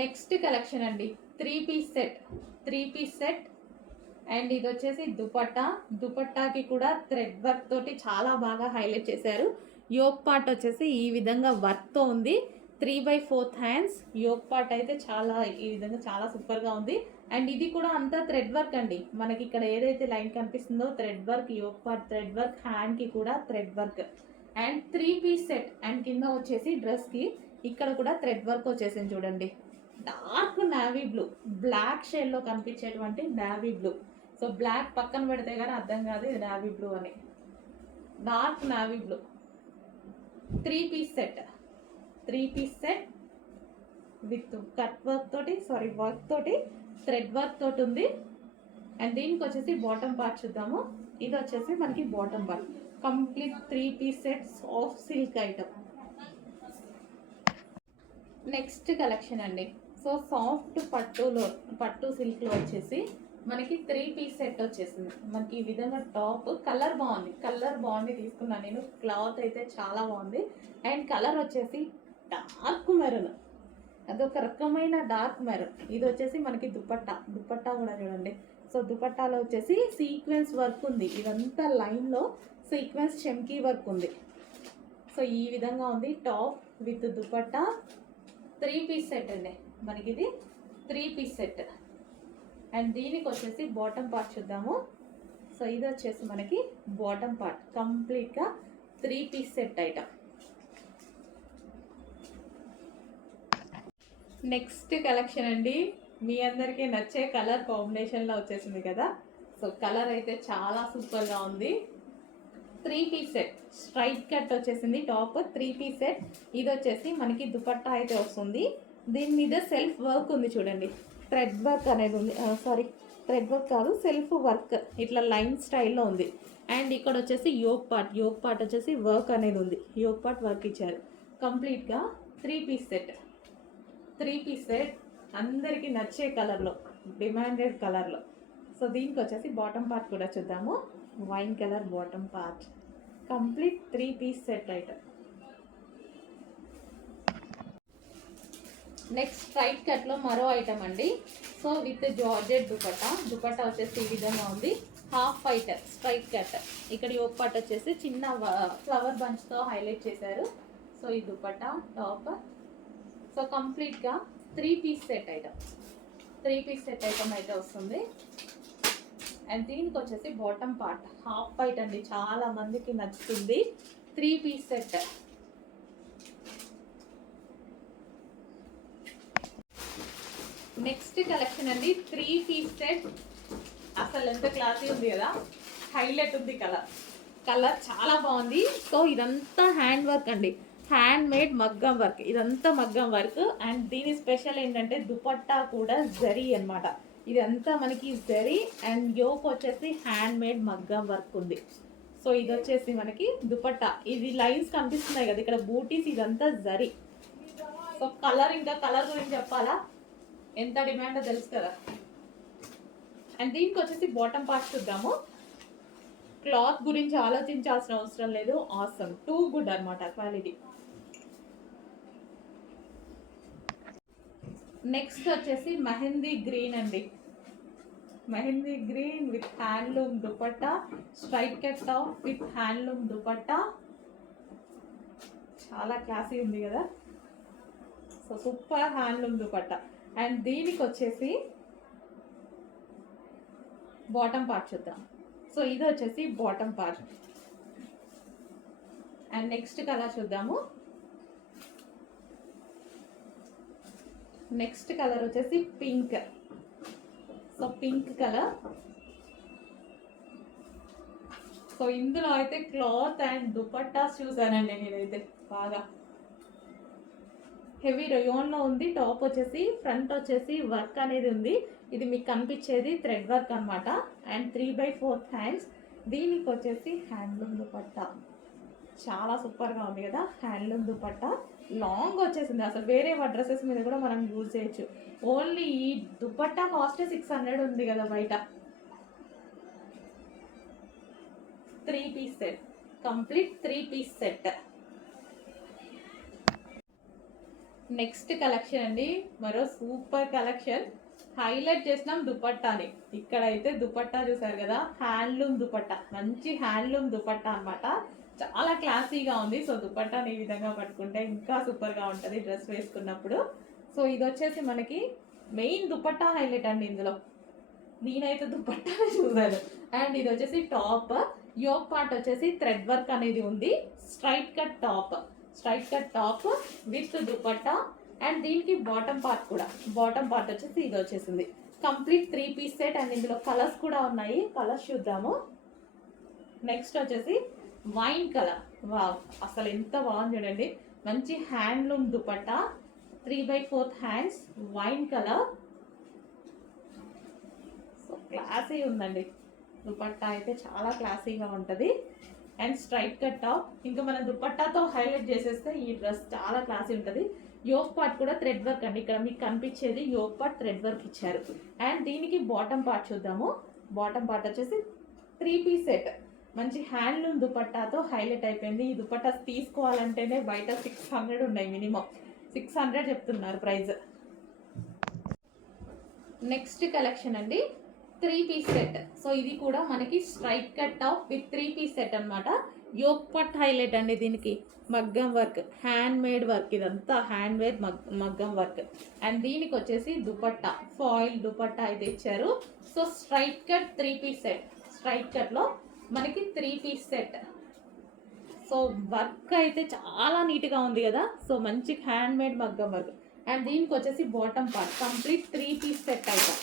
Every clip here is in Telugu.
నెక్స్ట్ కలెక్షన్ అండి, త్రీ పీస్ సెట్ అండ్ ఇది వచ్చేసి దుపట్టాకి కూడా థ్రెడ్ వర్క్ తోటి చాలా బాగా హైలైట్ చేశారు. యోక్ పార్ట్ వచ్చేసి ఈ విధంగా వర్క్తో ఉంది. 3/4 హ్యాండ్స్ యోక్ పార్ట్ అయితే చాలా ఈ విధంగా చాలా సూపర్గా ఉంది. అండ్ ఇది కూడా అంతా థ్రెడ్ వర్క్ అండి. మనకి ఇక్కడ ఏదైతే లైన్ కనిపిస్తుందో thread work, yoke part thread work, హ్యాండ్కి కూడా thread work. And 3 piece set and కింద వచ్చేసి డ్రెస్కి ఇక్కడ కూడా థ్రెడ్ వర్క్ వచ్చేసింది చూడండి. డార్క్ నావీ బ్లూ, బ్లాక్ షేడ్లో కనిపించేటువంటి నావీ బ్లూ. సో బ్లాక్ పక్కన పెడితే కానీ అర్థం కాదు ఇది నావీ బ్లూ అని. Dark navy blue 3 piece set with cut work తోటి వర్క్ తోటి థ్రెడ్ వర్క్ తోటి ఉంది. అండ్ దీనికి వచ్చేసి బాటమ్ పార్ట్ చూద్దాము. ఇది వచ్చేసి మనకి bottom part complete 3 piece set soft silk item. Next collection అండి, సో సాఫ్ట్ పట్టు సిల్క్లో వచ్చేసి మనకి 3 పీస్ సెట్ వచ్చేసింది. మనకి ఈ విధంగా టాప్ కలర్ బాగుంది తీసుకున్నాను నేను. క్లాత్ అయితే చాలా బాగుంది. అండ్ కలర్ వచ్చేసి డార్క్ మెరూన్, అదొక రకమైన డార్క్ మెరూన్. ఇది వచ్చేసి మనకి దుపట్టా కూడా చూడండి. సో దుపట్టాలో వచ్చేసి సీక్వెన్స్ వర్క్ ఉంది. ఇదంతా లైన్లో సీక్వెన్స్ చెమ్కీ వర్క్ ఉంది. సో ఈ విధంగా ఉంది top with dupatta. 3 piece set అండి మనకి ఇది 3 పీస్ సెట్. అండ్ దీనికి వచ్చేసి బాటమ్ పార్ట్ చూద్దాము. సో ఇది వచ్చేసి మనకి బాటమ్ పార్ట్ కంప్లీట్గా 3 piece set item. Next collection అండి, మీ అందరికీ నచ్చే కలర్ కాంబినేషన్లో వచ్చేసింది కదా. సో కలర్ అయితే చాలా సూపర్గా ఉంది. 3 పీస్ సెట్ స్ట్రైట్ కట్ వచ్చేసింది టాప్. 3 piece set. ఇది వచ్చేసి మనకి దుపట్టా అయితే వస్తుంది. దీని మీద సెల్ఫ్ వర్క్ ఉంది చూడండి. థ్రెడ్ వర్క్ అనేది ఉంది, థ్రెడ్ వర్క్ కాదు సెల్ఫ్ వర్క్, ఇట్లా లైన్ స్టైల్లో ఉంది. అండ్ ఇక్కడ వచ్చేసి యోక్ పార్ట్ వచ్చేసి వర్క్ అనేది ఉంది. యోక్ పార్ట్ వర్క్ ఇచ్చారు కంప్లీట్గా. 3 పీస్ సెట్ అందరికీ నచ్చే కలర్లో, డిమాండెడ్ కలర్లో. సో దీనికి వచ్చేసి బాటమ్ పార్ట్ కూడా చూద్దాము. Wine colour bottom part complete 3 piece set item. Next straight కట్లో మరో ఐటమ్ అండి. సో విత్ జార్జెట్ దుపట్టా వచ్చేసి ఈ విధంగా ఉంది. Half white straight cut. ఇక్కడ యోక్ పార్ట్ వచ్చేసి చిన్న ఫ్లవర్ బంచ్తో హైలైట్ చేశారు. సో ఈ దుపట్టా టాప్. సో కంప్లీట్గా 3 పీస్ సెట్ ఐటమ్ అయితే వస్తుంది. అండ్ దీనికి వచ్చేసి బాటమ్ పార్ట్ హాఫ్ వైట్ అండి, చాలా మందికి నచ్చుతుంది. 3 పీస్ సెట్. నెక్స్ట్ కలెక్షన్ అండి, 3 పీస్ సెట్. అసలు ఎంత క్లాసీ ఉంది కదా, హైలైట్ ఉంది కలర్ చాలా బాగుంది. సో ఇదంతా హ్యాండ్ వర్క్ అండి, హ్యాండ్ మేడ్ మగ్గం వర్క్. ఇదంతా మగ్గం వర్క్. అండ్ దీని స్పెషల్ ఏంటంటే దుపట్టా కూడా జరీ అనమాట. ఇదంతా మనకి జరీ అండ్ యోక్ వచ్చేసి హ్యాండ్ మేడ్ మగ్గం వర్క్ ఉంది. సో ఇది వచ్చేసి మనకి దుపట్టా. ఇది లైన్స్ కనిపిస్తున్నాయి కదా ఇక్కడ బూటీస్, ఇదంతా జరీ. సో కలర్ గురించి చెప్పాలా, ఎంత డిమాండో తెలుసు కదా. అండ్ దీనికి వచ్చేసి బాటమ్ పార్ట్ చూద్దాము. క్లాత్ గురించి ఆలోచించాల్సిన అవసరం లేదు, ఆసమ్, టూ గుడ్ అనమాట క్వాలిటీ. నెక్స్ట్ వచ్చేసి మెహందీ గ్రీన్ అండి. Mehndi green with handloom dupatta, straight cut top with handloom dupatta. చాలా క్లాసీ ఉంది కదా. So super handloom dupatta. And దీనికి వచ్చేసి బాటమ్ పార్ట్ చూద్దాం. సో ఇది వచ్చేసి bottom part. And next colour చూద్దాము. నెక్స్ట్ కలర్ వచ్చేసి pink. So pink colour. So ఇందులో అయితే క్లాత్ అండ్ దుపట్టాస్ చూసానండి నేనైతే బాగా హెవీ రయోన్లో ఉంది. టాప్ వచ్చేసి ఫ్రంట్ వచ్చేసి వర్క్ అనేది ఉంది. ఇది మీకు కనిపించేది థ్రెడ్ వర్క్ అనమాట. And 3/4 hands. దీనికి వచ్చేసి హ్యాండ్లూమ్ దుపట్టా చాలా సూపర్గా ఉంది కదా. హ్యాండ్లూమ్ దుపట్టా లాంగ్ వచ్చేసింది. అసలు వేరే డ్రెస్సెస్ మీద కూడా మనం యూజ్ చేయొచ్చు. ఓన్లీ ఈ దుపట్టా కాస్ట్ 600 ఉంది కదా బయట. 3 piece set complete 3 piece set. Next collection అండి, మరో సూపర్ కలెక్షన్. హైలైట్ చేసినాం దుపట్టాని. ఇక్కడైతే దుపట్టా చూసారు కదా, హ్యాండ్లూమ్ దుపట్టా, మంచి హ్యాండ్లూమ్ దుపట్టా అన్నమాట. చాలా క్లాసీగా ఉంది. సో దుపట్టాని ఈ విధంగా పట్టుకుంటే ఇంకా సూపర్గా ఉంటుంది డ్రెస్ వేసుకున్నప్పుడు. సో ఇది వచ్చేసి మనకి మెయిన్ దుపట్టా హైలైట్ అండి ఇందులో. నేనైతే దుపట్టా చూసాను. అండ్ ఇది వచ్చేసి టాప్, యోక్ పార్ట్ వచ్చేసి థ్రెడ్ వర్క్ అనేది ఉంది. Straight cut top, straight cut top with dupatta. And దీనికి బాటమ్ పార్ట్ కూడా, బాటమ్ పార్ట్ వచ్చేసి ఇది వచ్చేసింది. Complete 3 piece set. అండ్ ఇందులో కలర్స్ కూడా ఉన్నాయి, కలర్స్ చూద్దాము. నెక్స్ట్ వచ్చేసి వైన్ కలర్. వావ్, అసలు ఎంత బాగుంది చూడండి. మంచి handloom dupatta, 3/4 hands, wine colour. So classy ఉందండి దుపట్టా అయితే, చాలా క్లాసీగా ఉంటుంది. And straight cut top. ఇంకా మనం దుపట్టాతో హైలైట్ చేసేస్తే ఈ డ్రెస్ చాలా క్లాసీ ఉంటుంది. యోక్ పార్ట్ కూడా థ్రెడ్ వర్క్ అండి. ఇక్కడ మీకు కనిపించేది యోక్ పార్ట్ థ్రెడ్ వర్క్ ఇచ్చారు. అండ్ దీనికి బాటమ్ పార్ట్ చూద్దాము. బాటమ్ పార్ట్ వచ్చేసి 3 పీస్ సెట్. మంచి హ్యాండ్లూమ్ దుపట్టాతో హైలైట్ అయిపోయింది. ఈ దుపట్టా తీసుకోవాలంటేనే బయట 600 ఉన్నాయి, మినిమం 600 చెప్తున్నారు ప్రైస్. నెక్స్ట్ కలెక్షన్ అండి, 3 పీస్ సెట్. సో ఇది కూడా మనకి straight cut top with 3 piece set అనమాట. యోక్ పట్ హైలైట్ అండి దీనికి. మగ్గం వర్క్, హ్యాండ్ మేడ్ వర్క్, ఇదంతా హ్యాండ్ మేడ్ మగ్గం వర్క్. అండ్ దీనికి వచ్చేసి దుపట్టా, ఫాయిల్ దుపట్టా అయితే ఇచ్చారు. So straight cut 3 piece set. Straight కట్లో మనకి 3 పీస్ సెట్. సో వర్క్ అయితే చాలా నీట్గా ఉంది కదా. సో మంచి హ్యాండ్ మేడ్ మగ్గం వర్క్. అండ్ దీనికి వచ్చేసి bottom part, complete 3 piece set అయితే.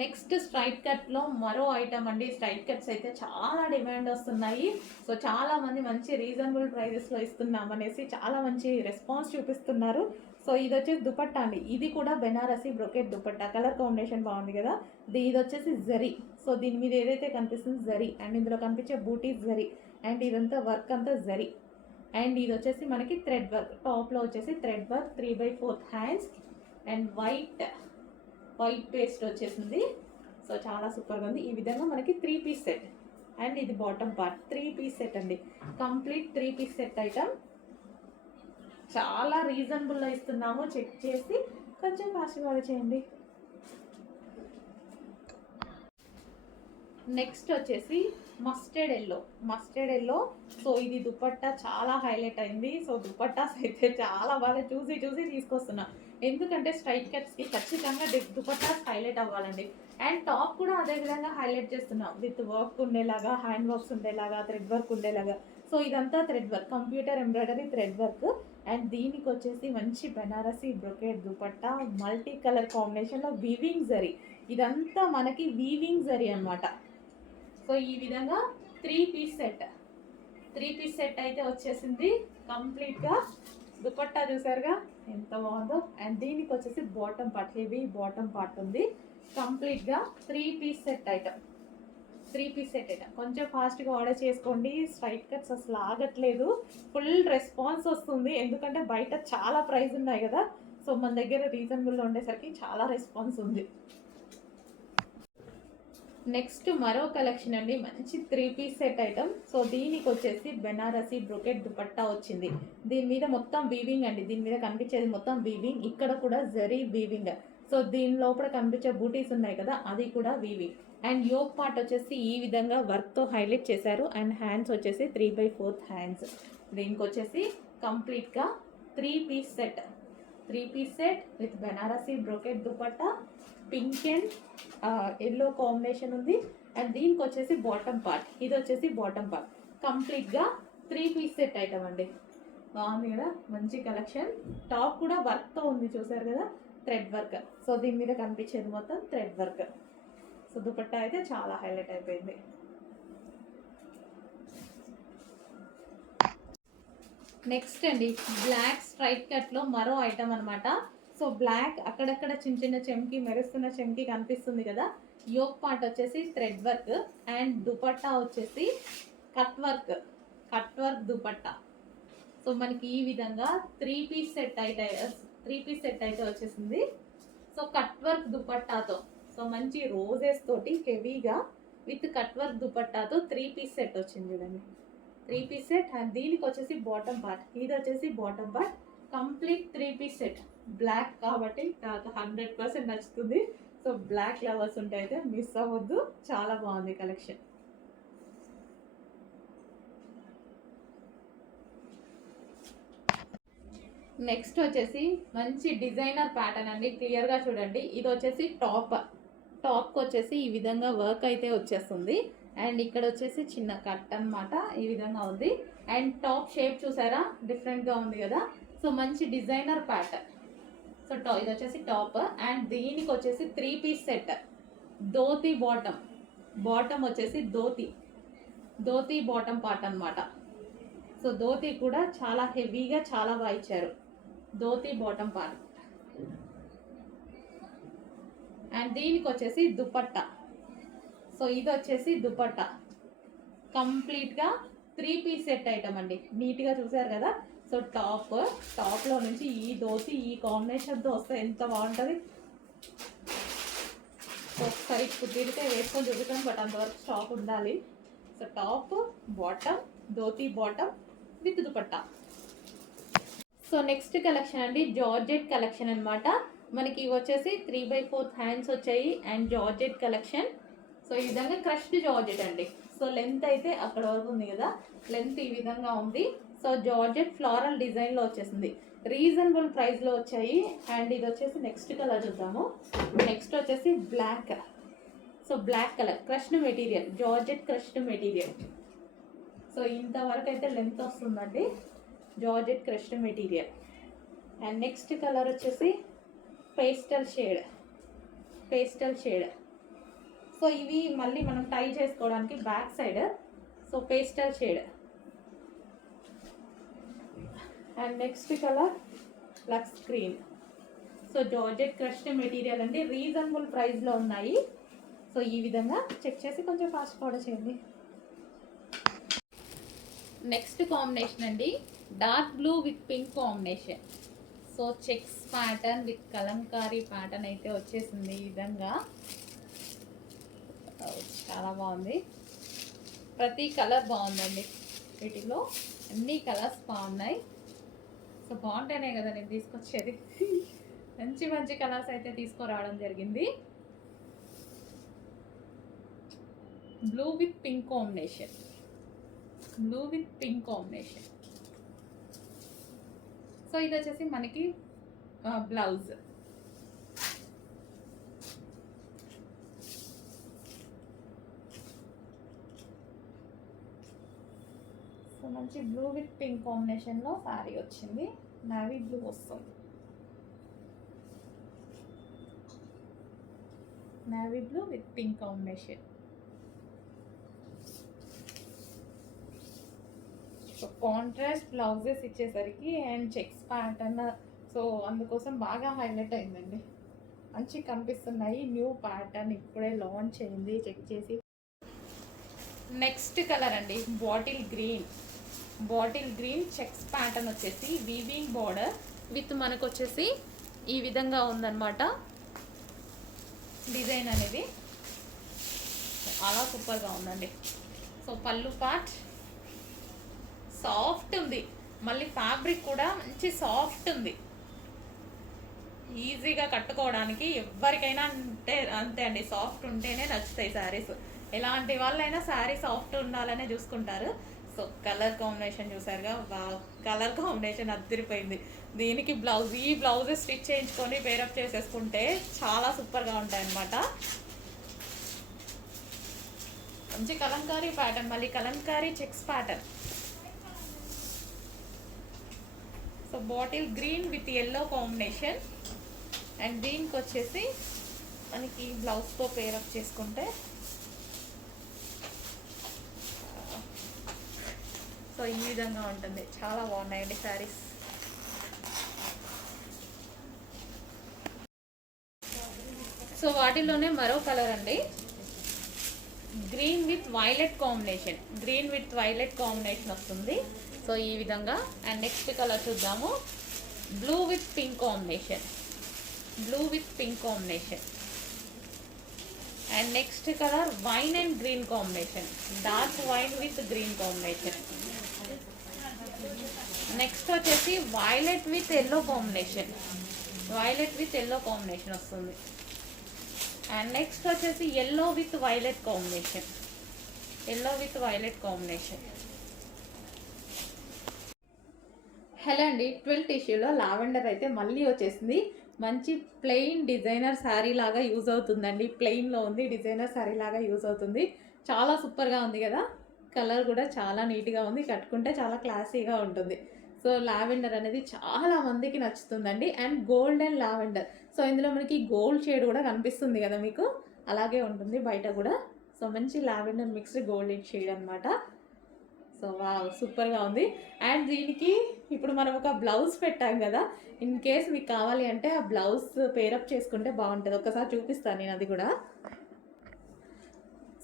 నెక్స్ట్ స్ట్రైట్ కట్లో మరో ఐటమ్ అండి. స్ట్రైట్ కట్స్ అయితే చాలా డిమాండ్ వస్తున్నాయి. సో చాలా మంది మంచి రీజనబుల్ ప్రైజెస్లో ఇస్తున్నాం అనేసి చాలా మంచి రెస్పాన్స్ చూపిస్తున్నారు. సో ఇది వచ్చేసి దుపట్టా అండి. ఇది కూడా Banarasi brocade dupatta. Colour combination బాగుంది కదా. ఇది వచ్చేసి జరీ. సో దీని మీద ఏదైతే కనిపిస్తుంది జరీ. అండ్ ఇందులో కనిపించే బూటీస్ జరీ. అండ్ ఇదంతా వర్క్ అంతా జరీ. అండ్ ఇది వచ్చేసి మనకి థ్రెడ్ వర్క్. టాప్లో వచ్చేసి thread work, 3/4 hands. And white paste వచ్చేసింది. సో చాలా సూపర్గా ఉంది. ఈ విధంగా మనకి 3 పీస్ సెట్. అండ్ ఇది బాటమ్ పార్ట్, 3 పీస్ సెట్ అండి. Complete 3 piece set item. చాలా రీజనబుల్లో ఇస్తున్నాము. చెక్ చేసి కొంచెం ఫాస్ట్గా చేయండి. నెక్స్ట్ వచ్చేసి mustard yellow. Mustard yellow. So ఇది దుపట్టా చాలా హైలైట్ అయింది. సో దుపట్టాస్ అయితే చాలా బాగా చూసి తీసుకొస్తున్నా. ఎందుకంటే స్ట్రైట్ కట్స్కి ఖచ్చితంగా దుపట్టాస్ హైలైట్ అవ్వాలండి. అండ్ టాప్ కూడా అదే విధంగా హైలైట్ చేస్తున్నాం. విత్ వర్క్ ఉండేలాగా, హ్యాండ్ వర్క్స్ ఉండేలాగా, థ్రెడ్ వర్క్ ఉండేలాగా. సో ఇదంతా thread work, computer embroidery thread work. And దీనికి వచ్చేసి మంచి Banarasi brocade dupatta, multi colour కాంబినేషన్లో వీవింగ్ జరీ. ఇదంతా మనకి వీవింగ్ జరీ అనమాట. సో ఈ విధంగా 3 పీస్ సెట్. 3 పీస్ సెట్ అయితే వచ్చేసింది కంప్లీట్గా. దుపట్టా చూసారుగా ఎంత బాగుందో. అండ్ దీనికి వచ్చేసి bottom part, heavy bottom part ఉంది. కంప్లీట్గా 3 piece set item. 3 piece set item. కొంచెం ఫాస్ట్గా ఆర్డర్ చేసుకోండి. స్ట్రైట్ కట్స్ అసలు ఆగట్లేదు. ఫుల్ రెస్పాన్స్ వస్తుంది. ఎందుకంటే బయట చాలా ప్రైస్ ఉన్నాయి కదా. సో మన దగ్గర రీజనబుల్లో ఉండేసరికి చాలా రెస్పాన్స్ ఉంది. నెక్స్ట్ మరో కలెక్షన్ అండి, మంచి 3 పీస్ సెట్ ఐటమ్. సో దీనికి వచ్చేసి బెనారసి బ్రొకెట్ దుపట్టా వచ్చింది. దీని మీద మొత్తం వీవింగ్ అండి. దీని మీద కనిపించేది మొత్తం వీవింగ్. ఇక్కడ కూడా జరీ వీవింగ్. సో దీని లోపల కనిపించే బూటీస్ ఉన్నాయి కదా, అది కూడా వీవింగ్. అండ్ యోక్ పార్ట్ వచ్చేసి ఈ విధంగా వర్క్తో హైలైట్ చేశారు. అండ్ హ్యాండ్స్ వచ్చేసి 3/4 హ్యాండ్స్. దీనికి వచ్చేసి కంప్లీట్గా 3 piece set. 3 piece set with Banarasi brocade dupatta, pink and yellow combination ఉంది. అండ్ దీనికి వచ్చేసి బాటమ్ పార్ట్. ఇది వచ్చేసి బాటమ్ పార్ట్. కంప్లీట్గా 3 పీస్ సెట్ ఐటమ్ అండి. బాగుంది కదా, మంచి కలెక్షన్. టాప్ కూడా వర్క్తో ఉంది చూసారు కదా, థ్రెడ్ వర్క్. సో దీని మీద కనిపించేది మొత్తం థ్రెడ్ వర్క్. సో దుపట్టా అయితే చాలా హైలైట్ అయిపోయింది. నెక్స్ట్ అండి, బ్లాక్ స్ట్రైట్ కట్లో మరో ఐటమ్ అనమాట. సో బ్లాక్ అక్కడక్కడ చిన్న చెమ్కి, మెరుస్తున్న చెమ్కి కనిపిస్తుంది కదా. యోక్ పార్ట్ వచ్చేసి థ్రెడ్ వర్క్. అండ్ దుపట్టా వచ్చేసి కట్ వర్క్ దుపట్టా. సో మనకి ఈ విధంగా 3 పీస్ సెట్ అయితే వచ్చేసింది. సో కట్ వర్క్ దుపట్టాతో, సో మంచి రోజెస్ తోటి హెవీగా విత్ కట్ వర్క్ దుపట్టాతో 3 పీస్ సెట్ వచ్చింది చూడండి. 3 పీస్ సెట్. అండ్ దీనికి వచ్చేసి బాటమ్ పార్ట్, ఇది వచ్చేసి bottom part. Complete 3 piece set. Black కాబట్టి నాకు 100% నచ్చుతుంది. సో బ్లాక్ లవర్స్ ఉంటే అయితే మిస్ అవ్వద్దు, చాలా బాగుంది కలెక్షన్. నెక్స్ట్ వచ్చేసి మంచి డిజైనర్ ప్యాటర్న్ అండి, క్లియర్గా చూడండి. ఇది వచ్చేసి టాప్కి వచ్చేసి ఈ విధంగా వర్క్ అయితే వచ్చేస్తుంది. అండ్ ఇక్కడ వచ్చేసి చిన్న కట్ అన్నమాట, ఈ విధంగా ఉంది. అండ్ టాప్ షేప్ చూసారా, డిఫరెంట్గా ఉంది కదా. సో మంచి డిజైనర్ ప్యాటర్న్. సో ఇది వచ్చేసి టాప్. అండ్ దీనికి వచ్చేసి 3 పీస్ సెట్. ధోతి బాటమ్ వచ్చేసి ధోతి బాటమ్ పార్ట్ అన్నమాట. సో ధోతి కూడా చాలా హెవీగా చాలా బాగా ఇచ్చారు, ధోతి బాటమ్ పార్ట్. అండ్ దీనికి వచ్చేసి దుపట్టా. సో ఇది వచ్చేసి దుపట్టా, కంప్లీట్గా 3 పీస్ సెట్ ఐటమ్ అండి, నీట్గా చూసారు కదా. సో టాప్లో నుంచి ఈ ధోతి ఈ కాంబినేషన్తో వస్తే ఎంత బాగుంటుంది. ఒకసారి కుదిరితే వేసుకొని చూపిస్తాను, బట్ అంతవరకు స్టాక్ ఉండాలి. So top bottom, dhoti bottom with dupatta. So next collection అండి, జార్జెట్ కలెక్షన్ అనమాట. మనకి వచ్చేసి 3/4 హ్యాండ్స్ వచ్చాయి అండ్ జార్జెట్ కలెక్షన్. సో ఈ విధంగా క్రష్డ్ జార్జెట్ అండి. సో లెంత్ అయితే అక్కడ వరకు ఉంది కదా, లెంత్ ఈ విధంగా ఉంది. సో జార్జెట్ ఫ్లోరల్ డిజైన్లో వచ్చేసింది, రీజనబుల్ ప్రైస్లో వచ్చాయి. అండ్ ఇది వచ్చేసి నెక్స్ట్ కలర్ చూద్దాము. నెక్స్ట్ వచ్చేసి black. So black colour crushed material, georgette crushed material. So ఇంతవరకు అయితే లెంత్ వస్తుందండి, georgette crushed material. And next colour వచ్చేసి పేస్టల్ షేడ్. సో ఇవి మళ్ళీ మనం టై చేసుకోవడానికి back side. So pastel shade. And next colour lux green. So georgette crushed material అండి, రీజనబుల్ ప్రైస్లో ఉన్నాయి. సో ఈ విధంగా చెక్ చేసి కొంచెం ఫాస్ట్ ఆర్డర్ చేయండి. నెక్స్ట్ కాంబినేషన్ అండి, dark blue with pink combination. So checks pattern with Kalamkari pattern అయితే వచ్చేసింది ఈ విధంగా, చాలా బాగుంది. ప్రతి కలర్ బాగుందండి, వీటిలో అన్ని కలర్స్ బాగున్నాయి. సో బాగుంటేనే కదా నేను తీసుకొచ్చేది, మంచి కలర్స్ అయితే తీసుకురావడం జరిగింది. Blue with pink combination. So ఇది వచ్చేసి మనకి బ్లౌజ్. సో మంచి బ్లూ విత్ పింక్ కాంబినేషన్లో శారీ వచ్చింది, నావీ బ్లూ వస్తుంది, navy blue with pink combination. So contrast blouses ఇచ్చేసరికి అండ్ చెక్స్ ప్యాటర్న్, సో అందుకోసం బాగా హైలైట్ అయిందండి, మంచి కనిపిస్తున్నాయి. న్యూ ప్యాటర్న్ ఇప్పుడే లాంచ్ అయింది, చెక్ చేసి. నెక్స్ట్ కలర్ అండి, బాటిల్ గ్రీన్ చెక్స్ ప్యాటర్న్ వచ్చేసి వీవింగ్ బార్డర్ విత్ మనకు వచ్చేసి ఈ విధంగా ఉందన్నమాట డిజైన్ అనేది, చాలా సూపర్గా ఉందండి. సో పళ్ళు పార్ట్ సాఫ్ట్ ఉంది, మళ్ళీ ఫ్యాబ్రిక్ కూడా మంచి సాఫ్ట్ ఉంది, ఈజీగా కట్టుకోవడానికి ఎవరికైనా అంతే అండి, సాఫ్ట్ ఉంటేనే నచ్చుతాయి శారీస్. ఎలాంటి వాళ్ళైనా శారీ సాఫ్ట్ ఉండాలనే చూసుకుంటారు. సో కలర్ కాంబినేషన్ చూసారుగా, కలర్ కాంబినేషన్ అద్దరిపోయింది. దీనికి బ్లౌజ్, ఈ బ్లౌజ్ స్టిచ్ చేయించుకొని పేరప్ చేసేసుకుంటే చాలా సూపర్గా ఉంటాయి అన్నమాట. మంచి కలంకారీ ప్యాటర్న్, మళ్ళీ Kalamkari checks pattern. So bottle green with yellow combination. And దీనికి వచ్చేసి మనకి బ్లౌజ్తో పేరప్ చేసుకుంటే సో ఈ విధంగా ఉంటుంది, చాలా బాగున్నాయండి శారీస్. సో వాటిలోనే మరో కలర్ అండి, గ్రీన్ విత్ వైలెట్ కాంబినేషన్ వస్తుంది. సో ఈ విధంగా. అండ్ నెక్స్ట్ కలర్ చూద్దాము, blue with pink combination. And next colour wine and green combination, dark wine with green combination. Next వచ్చేసి violet with yellow combination, violet with yellow combination వస్తుంది. అండ్ నెక్స్ట్ వచ్చేసి yellow with violet combination, yellow with violet combination. Hello అండి, 12 టిష్యూలో లావెండర్ అయితే మళ్ళీ వచ్చేసింది. మంచి ప్లెయిన్ డిజైనర్ శారీ లాగా యూజ్ అవుతుందండి. ప్లెయిన్లో ఉంది, డిజైనర్ శారీ లాగా యూజ్ అవుతుంది. చాలా సూపర్గా ఉంది కదా, కలర్ కూడా చాలా నీట్గా ఉంది, కట్టుకుంటే చాలా క్లాసీగా ఉంటుంది. సో లావెండర్ అనేది చాలా మందికి నచ్చుతుందండి. అండ్ గోల్డెన్ లావెండర్, సో ఇందులో మనకి గోల్డ్ షేడ్ కూడా కనిపిస్తుంది కదా మీకు, అలాగే ఉంటుంది బయట కూడా. సో మంచి లావెండర్ మిక్స్డ్ గోల్డెన్ షేడ్ అనమాట. సో వావ్, సూపర్గా ఉంది. అండ్ దీనికి ఇప్పుడు మనం ఒక బ్లౌజ్ పెట్టాం కదా, ఇన్ కేస్ మీకు కావాలి అంటే ఆ బ్లౌజ్ పేరప్ చేసుకుంటే బాగుంటుంది. ఒకసారి చూపిస్తాను నేను అది కూడా.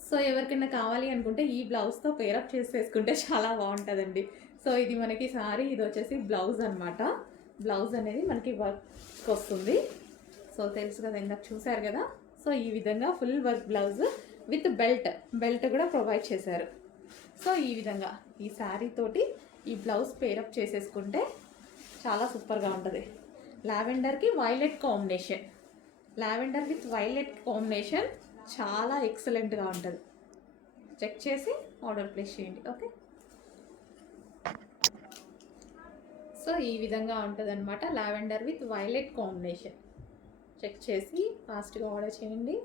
సో ఎవరికైనా కావాలి అనుకుంటే ఈ బ్లౌజ్తో పేరప్ చేసేసుకుంటే చాలా బాగుంటుందండి. సో ఇది మనకి సారీ, ఇది వచ్చేసి బ్లౌజ్ అనమాట. బ్లౌజ్ అనేది మనకి వర్క్ వస్తుంది. సో తెలుసు కదా, ఇందాక చూసారు కదా. సో ఈ విధంగా full work blouse with belt, belt కూడా ప్రొవైడ్ చేశారు. సో ఈ విధంగా ఈ శారీ తోటి ఈ బ్లౌజ్ పేరప్ చేసేసుకుంటే చాలా సూపర్గా ఉంటుంది. లావెండర్కి violet combination, lavender with violet combination చాలా ఎక్సలెంట్గా ఉంటుంది. చెక్ చేసి ఆర్డర్ ప్లేస్ చేయండి. ఓకే, సో ఈ విధంగా ఉంటుంది అనమాట, lavender with violet combination. Check చేసి ఫాస్ట్గా ఆర్డర్ చేయండి.